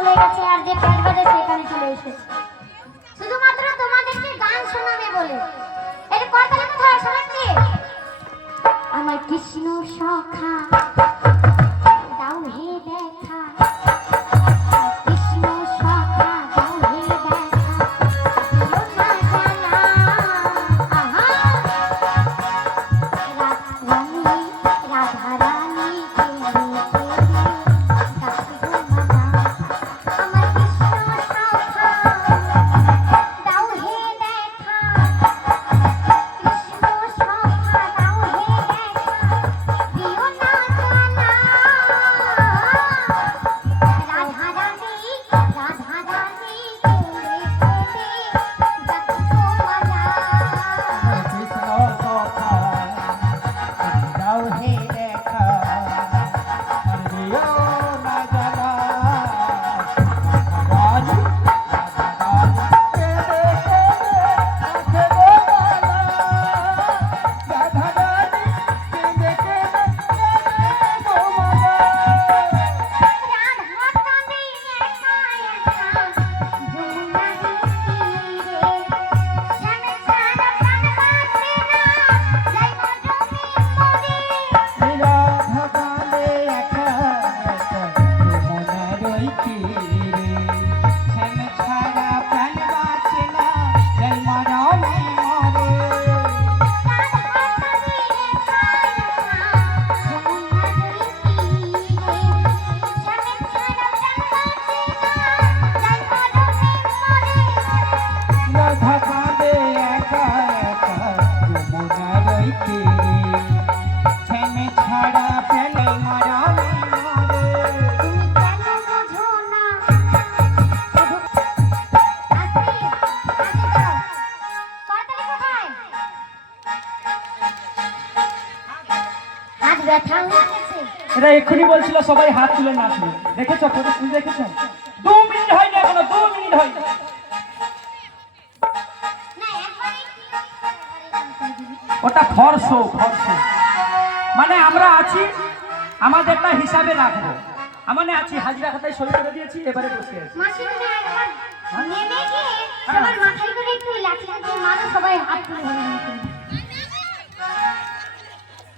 চলে গেছে আর যে পেট বাজে সেখানে চলে এসেছে শুধুমাত্র তোমাদেরকে গান শোনাবে বলে। এর করতালি কোথায় শোনাচ্ছি? আমার কৃষ্ণ সখা দাও হে দেখা, কৃষ্ণ সখা দাও হে দেখা, দিও না জানা। আহা রানী রাধা রানী কে এরা এক্ষুনি বলছিল সবাই হাত তুলে নাচবে, দেখেছো? দেখেছো? 2 মিনিট হয়নি এখনো, 2 মিনিট হয়নি। ওটা ফরশো, মানে আমরা আছি আমাদেরটা হিসাবে রাখবো, মানে আছি হাজিরা খাতায় সই করে দিয়েছি, এবারে বসে আছি। মাসি তুমি একবার নেমে গিয়ে সবার মাথায় করে একটু লাঠি দিয়ে মারো, সবাই হাত তুলে ধরে